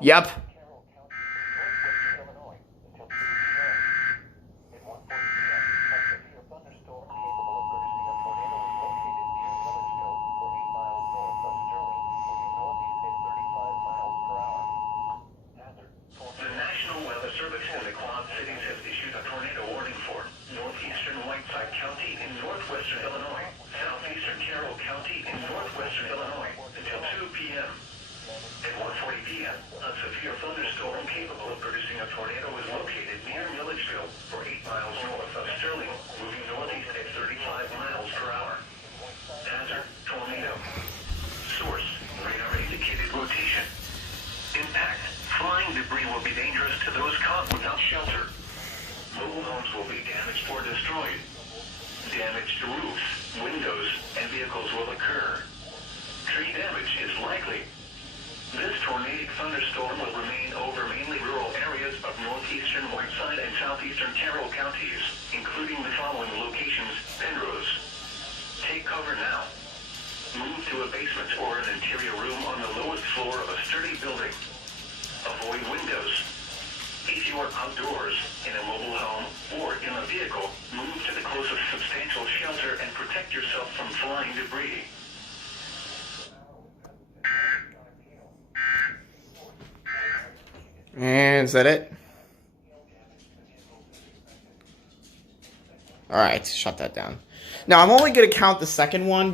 Yep. County in northwestern Illinois, southeastern Carroll County in northwestern Illinois until 2 p.m. At 1:40 p.m., a severe thunderstorm capable of producing a tornado is located near Milledgeville, or 8 miles north of Sterling, moving northeast at 35 miles per hour. Hazard: tornado. Source: radar indicated rotation. Impact: flying debris will be dangerous to those caught without shelter. Mobile homes will be damaged or destroyed. Damage to roofs, windows, and vehicles will occur. Tree damage is likely. This tornadic thunderstorm will remain over mainly rural areas of northeastern Whiteside and southeastern Carroll counties, including the following locations: Penrose. Take cover now. Move to a basement or an interior room on the lowest floor of a sturdy building. Avoid windows. If you are outdoors, in a mobile home, or in a vehicle, move to the closest substantial shelter and protect yourself from flying debris. And is that it? Alright, shut that down. Now, I'm only going to count the second one